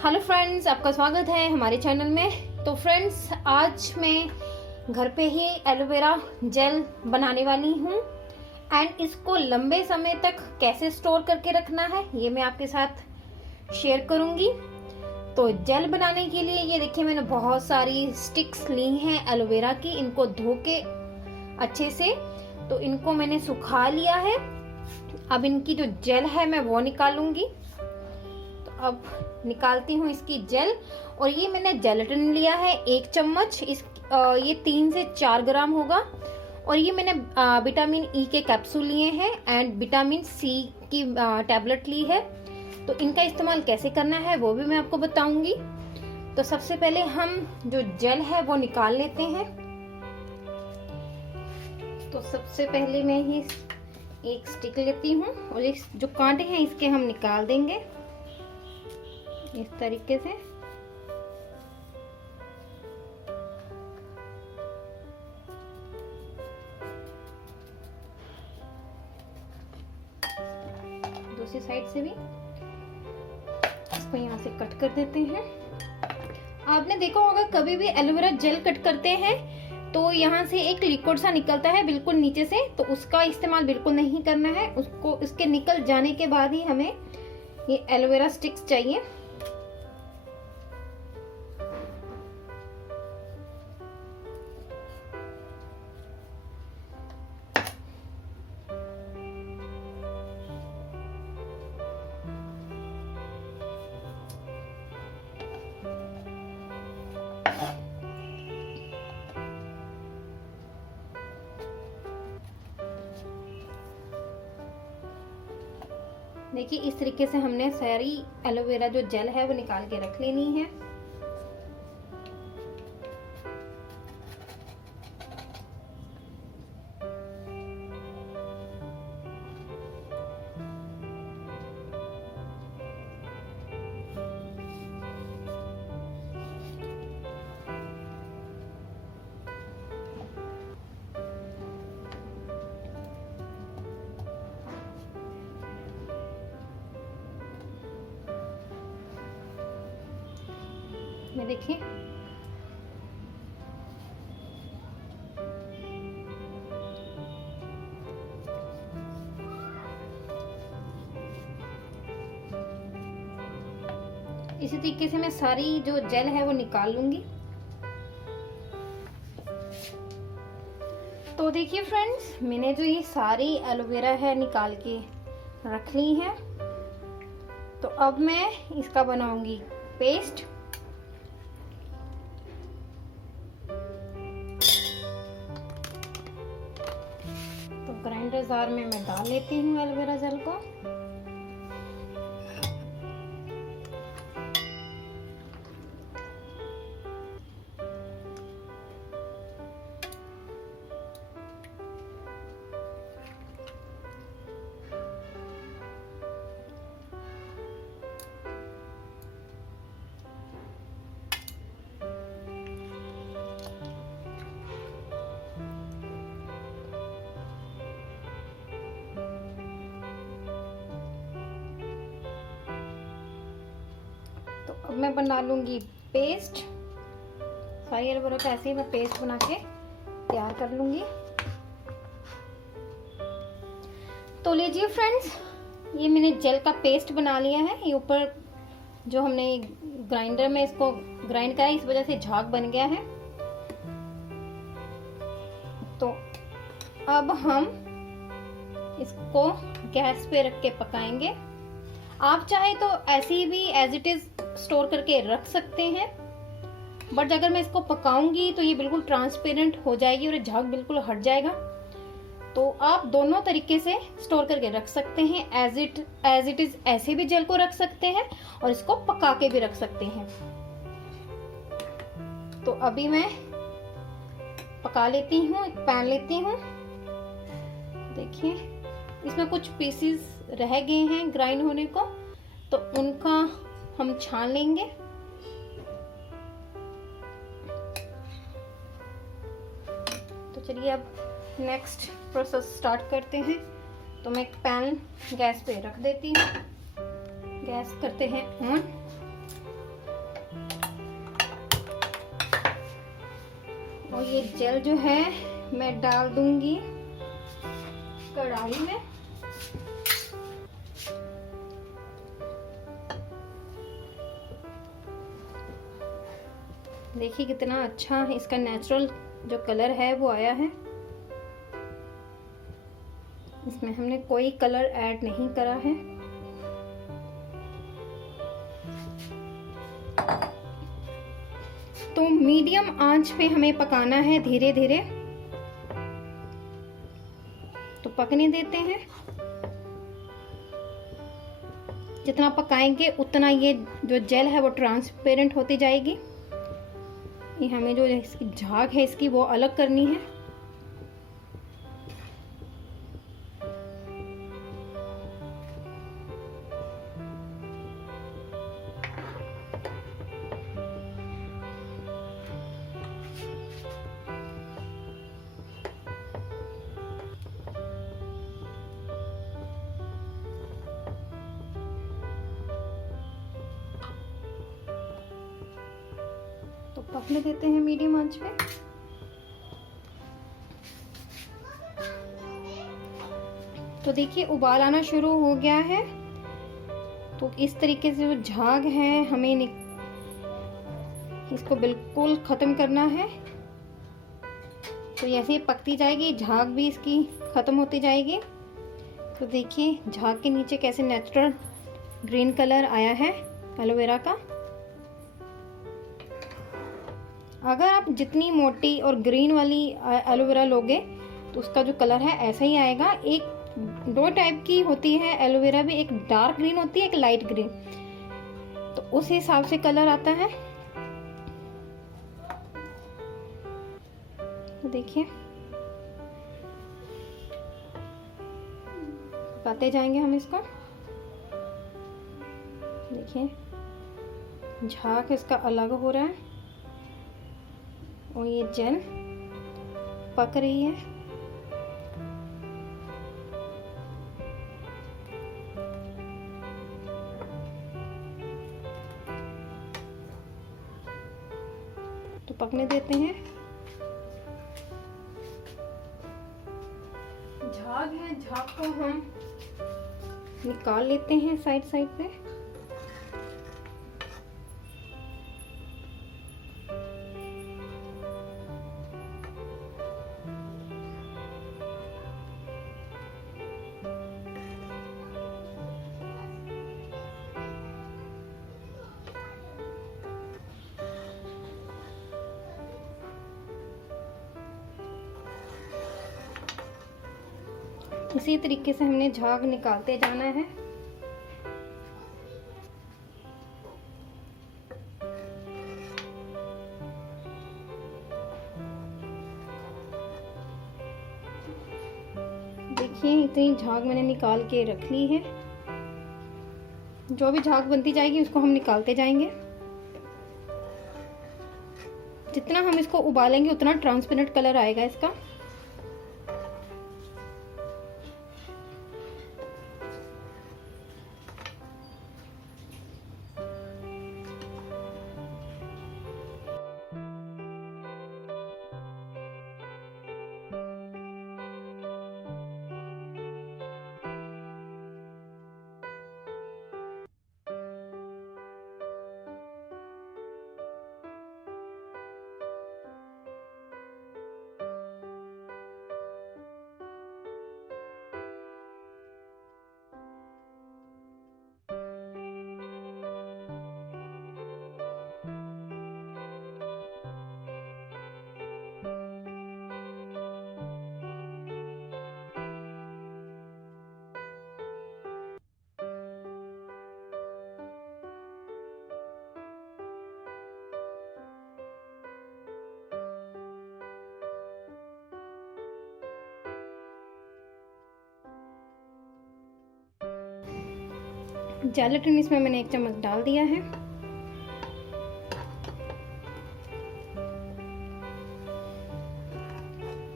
Hello friends, आपका स्वागत है हमारे चैनल में। तो फ्रेंड्स, आज मैं घर पे ही एलोवेरा जेल बनाने वाली हूँ एंड इसको लंबे समय तक कैसे स्टोर करके रखना है ये मैं आपके साथ शेयर करूँगी। तो जेल बनाने के लिए ये देखिए, मैंने बहुत सारी स्टिक्स ली हैं एलोवेरा की। इनको धो के अच्छे से तो इनको मैंने सुखा लिया है। अब इनकी जो जेल है मैं वो निकालूंगी। तो अब निकालती हूँ इसकी जेल। और ये मैंने जेलेटिन लिया है 1 चम्मच। ये 3 से 4 ग्राम होगा। और ये मैंने विटामिन ई के कैप्सूल लिए हैं एंड विटामिन सी की टैबलेट ली है। तो इनका इस्तेमाल कैसे करना है वो भी मैं आपको बताऊंगी। तो सबसे पहले हम जो जेल है वो निकाल लेते हैं। तो सबसे पहले मैं ही एक स्टिक लेती हूँ और इस जो कांटे हैं इसके हम निकाल देंगे इस तरीके से। दूसरी साइड से भी इसको यहाँ से कट कर देते हैं। आपने देखा होगा कभी भी एलोवेरा जेल कट करते हैं तो यहाँ से एक लिक्विड सा निकलता है बिल्कुल नीचे से, तो उसका इस्तेमाल बिल्कुल नहीं करना है। उसको इसके निकल जाने के बाद ही हमें ये एलोवेरा स्टिक्स चाहिए। देखिए, इस तरीके से हमने सारी एलोवेरा जो जेल है वो निकाल के रख लेनी है। ये देखिए, इसी तरीके से मैं सारी जो जेल है वो निकाल लूंगी। तो देखिए फ्रेंड्स, मैंने जो ये सारी एलोवेरा है निकाल के रख ली है। तो अब मैं इसका बनाऊंगी पेस्ट। ग्राइंडर जार में मैं डाल लेती हूँ एलोवेरा जेल को। तो अब मैं बना लूंगी पेस्ट। सारी एलोवेरा का ऐसे ही मैं पेस्ट बना के तैयार कर लूंगी। तो लीजिए फ्रेंड्स, ये मैंने जेल का पेस्ट बना लिया है। ये ऊपर जो हमने ग्राइंडर में इसको ग्राइंड करा है, इस वजह से झाग बन गया है। तो अब हम इसको गैस पे रख के पकाएंगे। आप चाहे तो ऐसे ही भी एज इट इज स्टोर करके रख सकते हैं, बट अगर मैं इसको पकाऊंगी तो ये बिल्कुल ट्रांसपेरेंट हो जाएगी और झाग बिल्कुल हट जाएगा। तो आप दोनों तरीके से स्टोर करके रख सकते हैं। एज इट इज ऐसे भी जेल को रख सकते हैं और इसको पका के भी रख सकते हैं। तो अभी मैं पका लेती हूँ। एक पैन लेती हूँ। देखिए, इसमें कुछ पीसेस रह गए हैं ग्राइंड होने को, तो उनका हम छान लेंगे। तो चलिए अब नेक्स्ट प्रोसेस स्टार्ट करते हैं। तो मैं एक पैन गैस पे रख देती हूँ। गैस करते हैं ऑन। और ये जेल जो है मैं डाल दूंगी कढ़ाई में। देखिए कितना अच्छा इसका नेचुरल जो कलर है वो आया है। इसमें हमने कोई कलर ऐड नहीं करा है। तो मीडियम आंच पे हमें पकाना है धीरे धीरे। तो पकने देते हैं। जितना पकाएंगे उतना ये जो जेल है वो ट्रांसपेरेंट होती जाएगी। ये हमें जो इसकी झाग है इसकी वो अलग करनी है। तो पकने देते हैं मीडियम आंच पे। तो देखिए उबाल आना शुरू हो गया है। तो इस तरीके से जो झाग है हमें इसको बिल्कुल खत्म करना है। तो ऐसे ही पकती जाएगी, झाग भी इसकी खत्म होती जाएगी। तो देखिए झाग के नीचे कैसे नेचुरल ग्रीन कलर आया है एलोवेरा का। अगर आप जितनी मोटी और ग्रीन वाली एलोवेरा लोगे तो उसका जो कलर है ऐसा ही आएगा। एक दो टाइप की होती है एलोवेरा भी, एक डार्क ग्रीन होती है, एक लाइट ग्रीन। तो उस हिसाब से कलर आता है। तो देखिए पकाते जाएंगे हम इसको। देखिए झाग इसका अलग हो रहा है और ये जेल पक रही है। तो पकने देते हैं। झाग है, झाग को हम निकाल लेते हैं साइड साइड पे। इसी तरीके से हमने झाग निकालते जाना है। देखिए इतनी झाग मैंने निकाल के रख ली है। जो भी झाग बनती जाएगी उसको हम निकालते जाएंगे। जितना हम इसको उबालेंगे उतना ट्रांसपेरेंट कलर आएगा इसका। जेलेटिन इसमें मैंने 1 चम्मच डाल दिया है।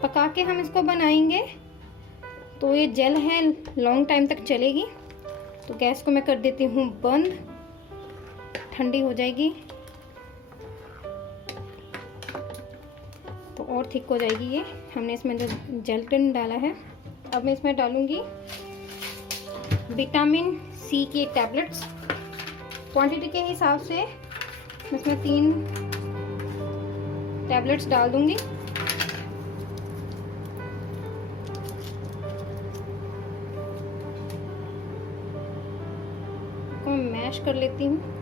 पका के हम इसको बनाएंगे तो ये जेल है लॉन्ग टाइम तक चलेगी। तो गैस को मैं कर देती हूँ बंद, ठंडी हो जाएगी। तो और थिक हो जाएगी ये। हमने इसमें जो जेलेटिन डाला है, अब मैं इसमें डालूँगी विटामिन सी की टैबलेट्स। क्वांटिटी के हिसाब से मैं इसमें 3 टैबलेट्स डाल दूँगी। इसको मैश कर लेती हूँ।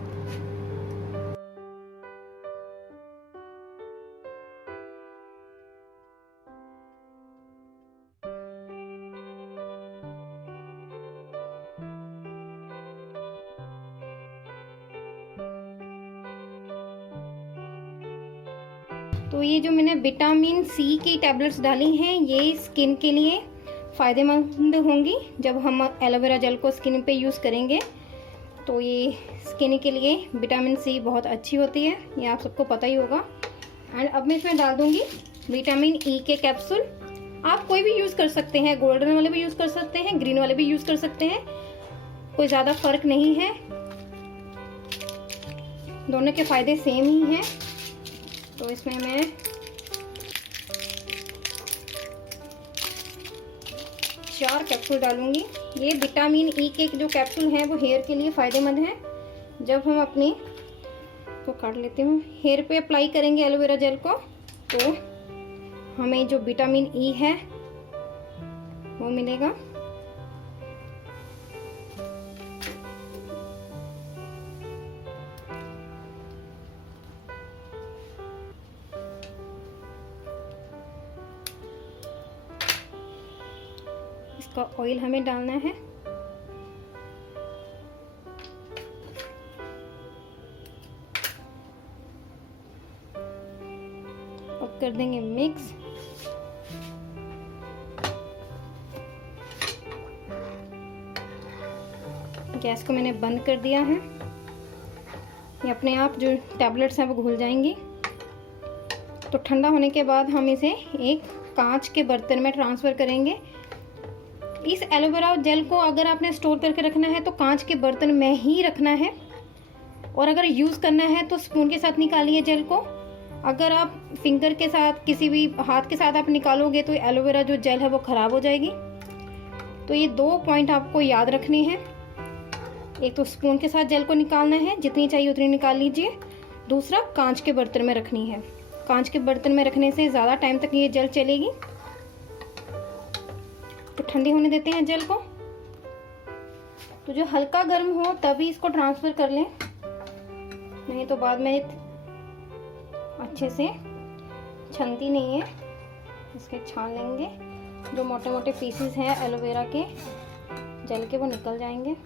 तो ये जो मैंने विटामिन सी की टैबलेट्स डाली हैं, ये स्किन के लिए फ़ायदेमंद होंगी। जब हम एलोवेरा जेल को स्किन पे यूज़ करेंगे तो ये स्किन के लिए विटामिन सी बहुत अच्छी होती है, ये आप सबको पता ही होगा। एंड अब मैं इसमें डाल दूँगी विटामिन ई के कैप्सूल। आप कोई भी यूज़ कर सकते हैं, गोल्डन वाले भी यूज़ कर सकते हैं, ग्रीन वाले भी यूज़ कर सकते हैं, कोई ज़्यादा फर्क नहीं है, दोनों के फ़ायदे सेम ही हैं। तो इसमें मैं चार कैप्सूल डालूंगी। ये विटामिन ई के जो कैप्सूल हैं वो हेयर के लिए फ़ायदेमंद हैं। जब हम अपनी तो काट लेती हूँ, हेयर पे अप्लाई करेंगे एलोवेरा जेल को, तो हमें जो विटामिन ई है वो मिलेगा। इसका ऑयल हमें डालना है। अब कर देंगे मिक्स। गैस को मैंने बंद कर दिया है। ये अपने आप जो टैबलेट्स हैं वो घुल जाएंगी। तो ठंडा होने के बाद हम इसे एक कांच के बर्तन में ट्रांसफ़र करेंगे। इस एलोवेरा जेल को अगर आपने स्टोर करके रखना है तो कांच के बर्तन में ही रखना है, और अगर यूज़ करना है तो स्पून के साथ निकालिए जेल को। अगर आप फिंगर के साथ, किसी भी हाथ के साथ आप निकालोगे तो एलोवेरा जो जेल है वो ख़राब हो जाएगी। तो ये 2 पॉइंट आपको याद रखने हैं। एक तो स्पून के साथ जेल को निकालना है, जितनी चाहिए उतनी निकाल लीजिए। दूसरा, कांच के बर्तन में रखनी है। कांच के बर्तन में रखने से ज़्यादा टाइम तक ये जेल चलेगी। तो ठंडी होने देते हैं जेल को। तो जो हल्का गर्म हो तभी इसको ट्रांसफ़र कर लें, नहीं तो बाद में अच्छे से छनती नहीं है। इसके छान लेंगे, जो मोटे मोटे पीसेस हैं एलोवेरा के जेल के वो निकल जाएंगे।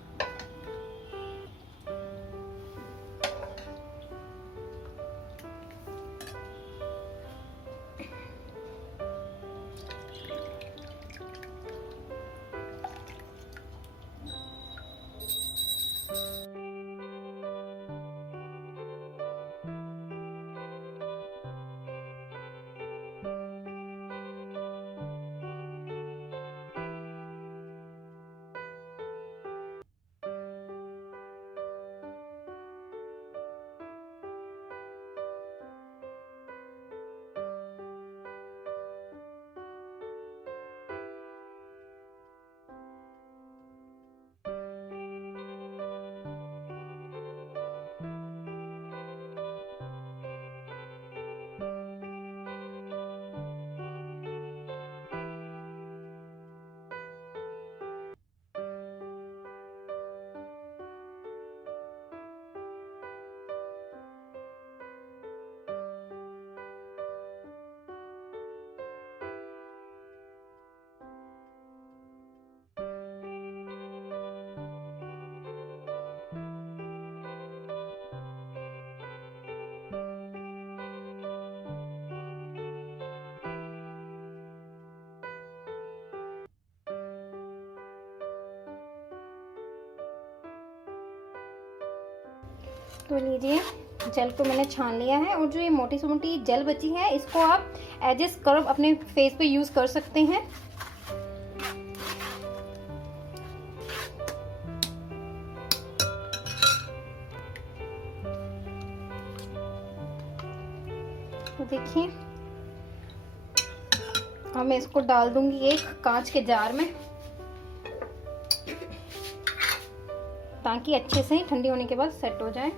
तो लीजिए, जेल को मैंने छान लिया है, और जो ये मोटी सी मोटी जेल बची है इसको आप एज ए स्क्रब अपने फेस पे यूज कर सकते हैं। तो देखिए अब मैं इसको डाल दूंगी एक कांच के जार में, ताकि अच्छे से ठंडी होने के बाद सेट हो जाए।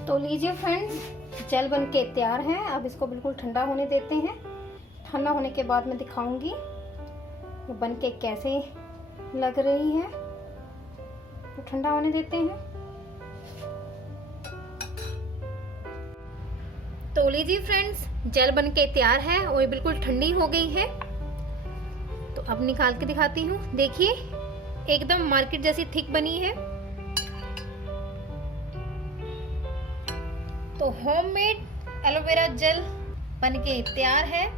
तो लीजिए फ्रेंड्स, जेल बन के तैयार है। अब इसको बिल्कुल ठंडा होने देते हैं। ठंडा होने के बाद मैं दिखाऊंगी ये बन के कैसे लग रही है। तो ठंडा होने देते हैं। तो लीजिए फ्रेंड्स, जेल बन के तैयार है और ये बिल्कुल ठंडी हो गई है। तो अब निकाल के दिखाती हूँ। देखिए एकदम मार्केट जैसी थिक बनी है। तो होममेड एलोवेरा जेल बनके तैयार है।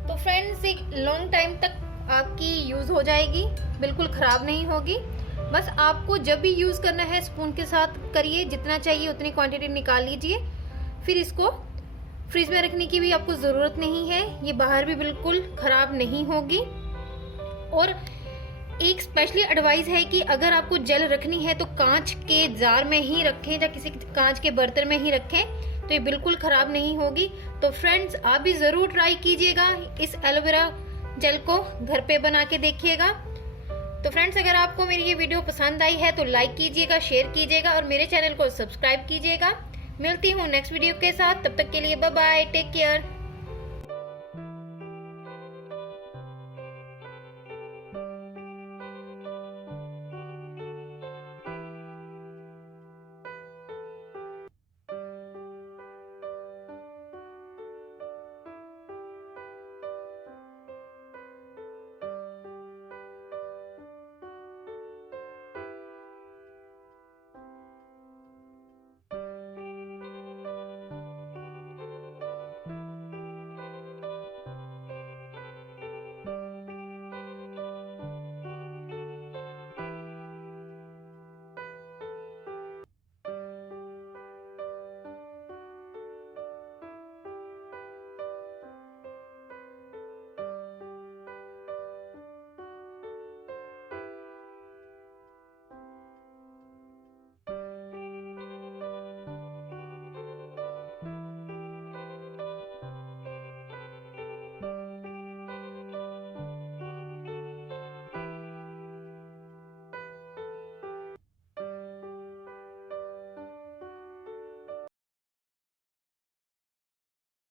तो फ्रेंड्स, एक लॉन्ग टाइम तक आपकी यूज हो जाएगी, बिल्कुल खराब नहीं होगी। बस आपको जब भी यूज करना है स्पून के साथ करिए, जितना चाहिए उतनी क्वांटिटी निकाल लीजिए। फिर इसको फ्रिज में रखने की भी आपको जरूरत नहीं है, ये बाहर भी बिल्कुल खराब नहीं होगी। और एक स्पेशली एडवाइस है कि अगर आपको जेल रखनी है तो कांच के जार में ही रखें या किसी कांच के बर्तन में ही रखें, तो ये बिल्कुल खराब नहीं होगी। तो फ्रेंड्स, आप भी जरूर ट्राई कीजिएगा, इस एलोवेरा जेल को घर पे बना के देखिएगा। तो फ्रेंड्स, अगर आपको मेरी ये वीडियो पसंद आई है तो लाइक कीजिएगा, शेयर कीजिएगा और मेरे चैनल को सब्सक्राइब कीजिएगा। मिलती हूँ नेक्स्ट वीडियो के साथ, तब तक के लिए बाय बाय, टेक केयर।